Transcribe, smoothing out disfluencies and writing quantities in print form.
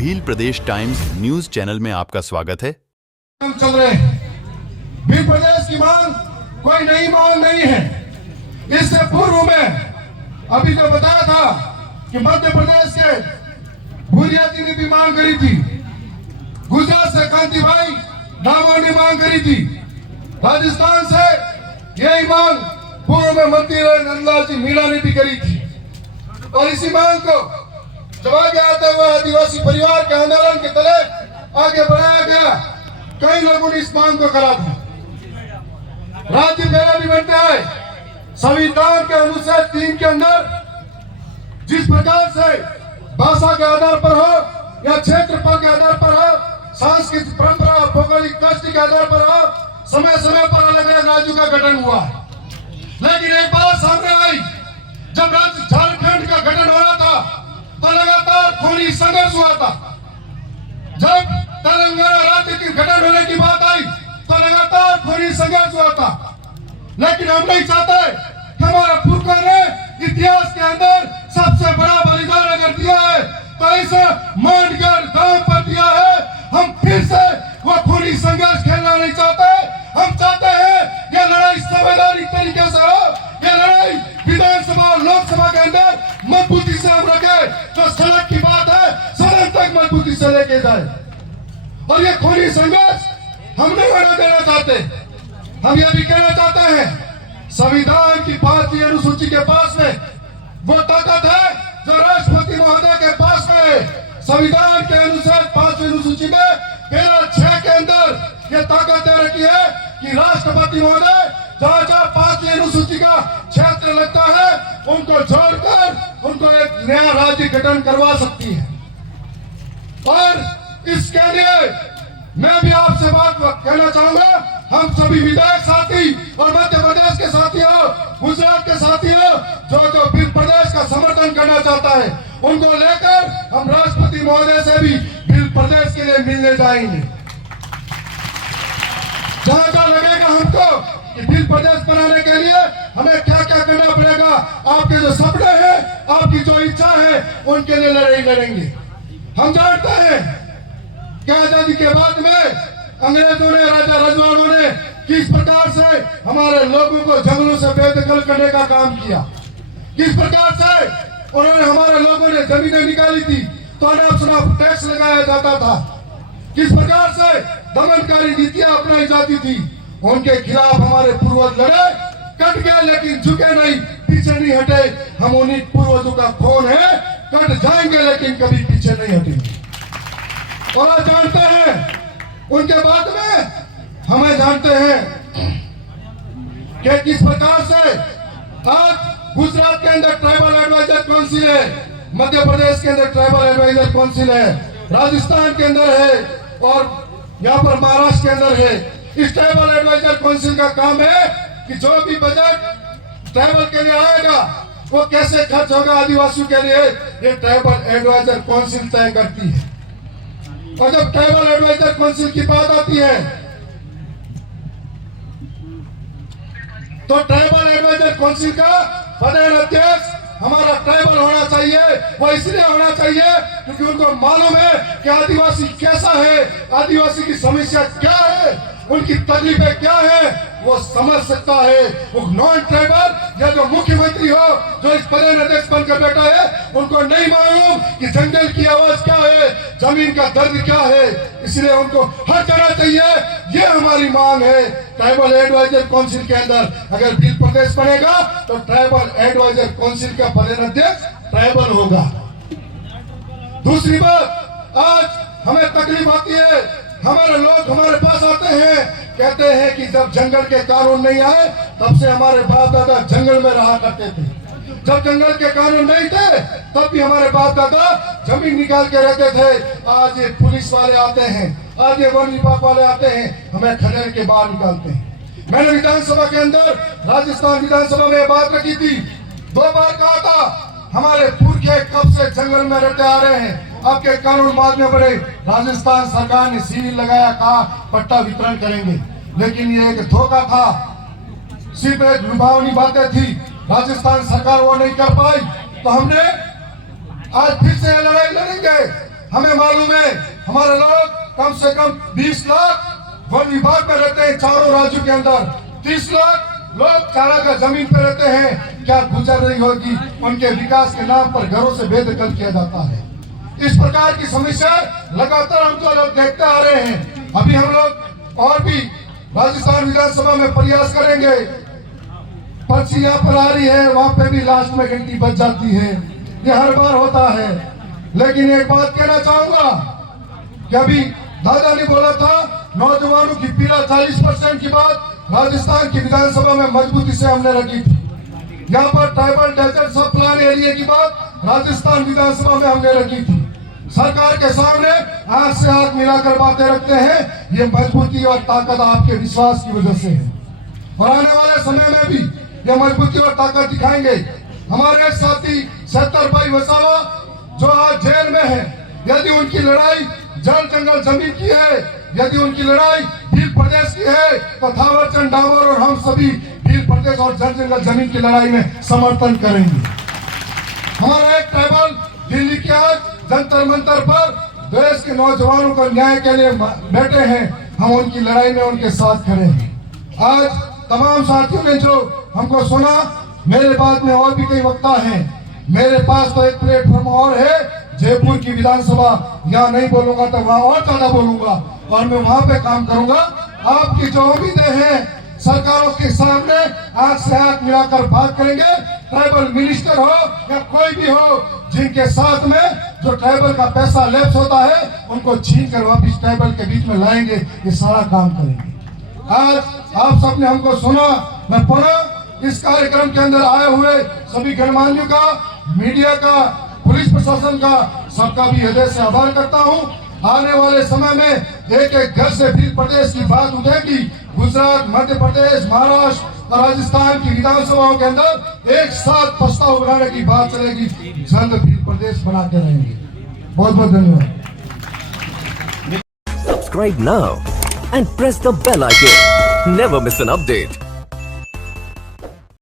भील प्रदेश times news channel में आपका स्वागत है। चल रहे हैं। भील प्रदेश की मांग कोई नई मांग नहीं है। इससे पूर्व में अभी जो बताया था कि मध्य प्रदेश के भूरिया जी ने भी मांग करी थी, गुजरात से कांति भाई डामोर ने मांग करी थी, राजस्थान से यही मांग पूर्व में मंत्री रहे नंदलाल जी मीणा ने भी करी थी। और इसी मांग को जब आगे आते हुए आदिवासी परिवार के आंदोलन के तले आगे बढ़ाया गया। कई लोगों ने इस मांग को करा था। राज्य मेरा भी बनता है, संविधान के अनुच्छेद 3 के अंदर जिस प्रकार से भाषा के आधार पर हो या क्षेत्रफल के आधार पर हो, सांस्कृतिक परंपरा भौगोलिक दृष्टि के आधार पर हो, समय समय पर अलग अलग राज्यों का गठन हुआ। लेकिन एक बात सामने आई, जब राज्य झारखंड का गठन हो रहा था तो लगातार खूनी संघर्ष हुआ था। जब तेलंगाना राज्य की गठन होने की बात आई तो लगातार खूनी संघर्ष हुआ था। लेकिन हम नहीं चाहते कि हमारे पुरखों ने इतिहास के अंदर सबसे बड़ा बलिदान अगर दिया है तो ऐसा मानकर दांव पर दिया है। हम फिर से वो खूनी संघर्ष खेलना नहीं चाहते। हम चाहते हैं ये लड़ाई संवैधानिक तरीके से हो, ये लड़ाई विधानसभा और लोकसभा के अंदर मजबूती से हम रखे। तो सड़क की बात है, सड़क तक मजबूती से लेके जाए। और ये खूनी संघर्ष हम नहीं होने देना चाहते। हम ये भी कहना चाहते हैं, संविधान की 5वीं अनुसूची के पास में वो ताकत है जो राष्ट्रपति महोदय के पास में है। संविधान के अनुच्छेद 5वीं अनुसूची में पैरा 6 के अंदर ये ताकत दे रखी है कि राष्ट्रपति महोदय जहाँ जहाँ 5वीं अनुसूची का क्षेत्र लगता है उनको जोड़कर उनको एक नया राज्य गठन करवा सकती है। और इसके लिए मैं भी आपसे बात कहना चाहूंगा, हम सभी विधायक साथी और मध्य प्रदेश के साथियों, गुजरात के साथियों जो भील प्रदेश का समर्थन करना चाहता है उनको लेकर हम राष्ट्रपति महोदय से भी भील प्रदेश के लिए मिलने जाएंगे। जहाँ जहाँ लगेगा हमको कि भील प्रदेश बनाने के लिए हमें क्या क्या करना पड़ेगा, आपके जो सपने हैं, आपकी जो इच्छा है, उनके लिए लड़ाई लड़ेंगे। हम जानते हैं कि आजादी के बाद में अंग्रेजों ने, राजा रजवाड़ों ने किस प्रकार से हमारे लोगों को जंगलों से बेदखल करने का काम किया, किस प्रकार से उन्होंने हमारे लोगों ने जमीनें निकाली थी तो अनाप टैक्स लगाया जाता था, किस प्रकार से दमनकारी नीतियां अपनाई जाती थी। उनके खिलाफ हमारे पूर्वज लड़े, कट गए लेकिन झुके नहीं, पीछे नहीं हटे। हम उन्हीं पूर्वजों का खून है, कट जाएंगे लेकिन कभी पीछे नहीं हटेंगे। और आज जानते हैं उनके बाद में हमें जानते हैं कि किस प्रकार से आज गुजरात के अंदर ट्राइबल एडवाइजर काउंसिल है, मध्य प्रदेश के अंदर ट्राइबल एडवाइजर काउंसिल है, राजस्थान के अंदर है और यहाँ पर महाराष्ट्र के अंदर है। इस ट्राइबल एडवाइजर काउंसिल का काम है कि जो भी बजट ट्राइबल के लिए आएगा वो कैसे खर्च होगा आदिवासियों के लिए, ये ट्राइबल एडवाइजर काउंसिल तय करती है। और जब ट्राइबल एडवाइजर काउंसिल की बात आती है तो ट्राइबल एडवाइजर काउंसिल का प्रधान अध्यक्ष हमारा ट्राइबल होना चाहिए। वो इसलिए होना चाहिए क्योंकि उनको मालूम है कि आदिवासी कैसा है, आदिवासी की समस्या क्या है, उनकी तकलीफें क्या है, वो समझ सकता है। वो नॉन ट्राइबल या जो मुख्यमंत्री हो, जो इस प्रधान अध्यक्ष बनकर बैठा है, उनको नहीं मालूम कि जंगल की आवाज क्या है, जमीन का दर्द क्या है। इसलिए उनको हर जाना चाहिए। ये हमारी मांग है। ट्राइबल एडवाइजर काउंसिल के अंदर अगर भील प्रदेश बनेगा तो ट्राइबल एडवाइजर काउंसिल का प्रधान अध्यक्ष ट्राइबल होगा। दूसरी बात, आज हमें तकलीफ आती है, हमारे लोग हमारे पास आते हैं, कहते हैं कि जब जंगल के कानून नहीं आए तब से हमारे बाप दादा जंगल में रहा करते थे। जब जंगल के कानून नहीं थे तब भी हमारे बाप दादा जमीन निकाल के रहते थे। आज ये पुलिस वाले आते हैं, आज ये वन विभाग वाले आते हैं, हमें खदेड़ के बाहर निकालते हैं। मैंने विधानसभा के अंदर, राजस्थान विधानसभा में बात रखी थी, 2 बार कहा था हमारे पुरखे कब से जंगल में रहते आ रहे हैं, आपके कानून बाद में बड़े। राजस्थान सरकार ने सील लगाया, कहा पट्टा वितरण करेंगे, लेकिन ये एक धोखा था, सिर्फ एक लुभावनी बातें थी। राजस्थान सरकार वो नहीं कर पाई तो हमने आज फिर से लड़ाई लड़ेंगे। हमें मालूम है हमारे लोग कम से कम 20 लाख वन विभाग में रहते हैं चारों राज्यों के अंदर, 30 लाख लोग चारा का जमीन पे रहते हैं। क्या गुजर रही होगी, उनके विकास के नाम पर घरों से बेदखल किया जाता है। इस प्रकार की समस्या लगातार हम तो लोग देखते आ रहे हैं। अभी हम लोग और भी राजस्थान विधानसभा में प्रयास करेंगे। पर्ची यहाँ पर आ रही है, वहां पे भी लास्ट में घंटी बज जाती है, ये हर बार होता है। लेकिन एक बात कहना चाहूंगा कि अभी दादा ने बोला था नौजवानों की पीड़ा 40% की बात राजस्थान की विधानसभा में मजबूती से हमने रखी थी। यहाँ पर ट्राइबल डेजर्ट सब प्लान एरिया की बात राजस्थान विधानसभा में हमने रखी थी। सरकार के सामने आंख से आंख मिलाकर बातें रखते हैं। ये मजबूती और ताकत आपके विश्वास की वजह से है और आने वाले समय में भी ये मजबूती और ताकत दिखाएंगे। हमारे साथी 70 भाई वसावा जो आज जेल में है, यदि उनकी लड़ाई जल जंगल जमीन की है, यदि उनकी लड़ाई भील प्रदेश की है, तो थावर चंद डामोर और हम सभी भील प्रदेश और जल जंगल जमीन की लड़ाई में समर्थन करेंगे। हमारा एक ट्राइबल दिल्ली के आज जंतर मंतर पर देश के नौजवानों को न्याय के लिए बैठे हैं, हम उनकी लड़ाई में उनके साथ खड़े हैं। आज तमाम साथियों ने जो हमको सुना, मेरे बाद में और भी कई वक्ता हैं। मेरे पास तो एक प्लेटफॉर्म और है, जयपुर की विधानसभा, यहाँ नहीं बोलूंगा तो वहाँ और ज्यादा बोलूंगा और मैं वहाँ पे काम करूंगा। आपकी जो उम्मीदें हैं सरकारों के सामने आंख से आंख मिलाकर बात करेंगे। ट्राइबल मिनिस्टर हो या कोई भी हो, जिनके साथ में जो ट्राइबल का पैसा लैप्स होता है उनको छीन कर वापिस ट्राइबल के बीच में लाएंगे, ये सारा काम करेंगे। आज आप सबने हमको सुना, मैं पुनः इस कार्यक्रम के अंदर आए हुए सभी गणमान्यों का, मीडिया का, पुलिस प्रशासन का, सबका भी हृदय से आभार करता हूँ। आने वाले समय में एक एक घर से भील प्रदेश की बात उठेगी। गुजरात, मध्य प्रदेश, महाराष्ट्र और राजस्थान की विधानसभाओं के अंदर एक साथ प्रस्ताव बनाने की बात चलेगी। जल्द भील प्रदेश बनाते रहेंगे। बहुत बहुत धन्यवाद। Subscribe now and press the bell icon. Never miss an update.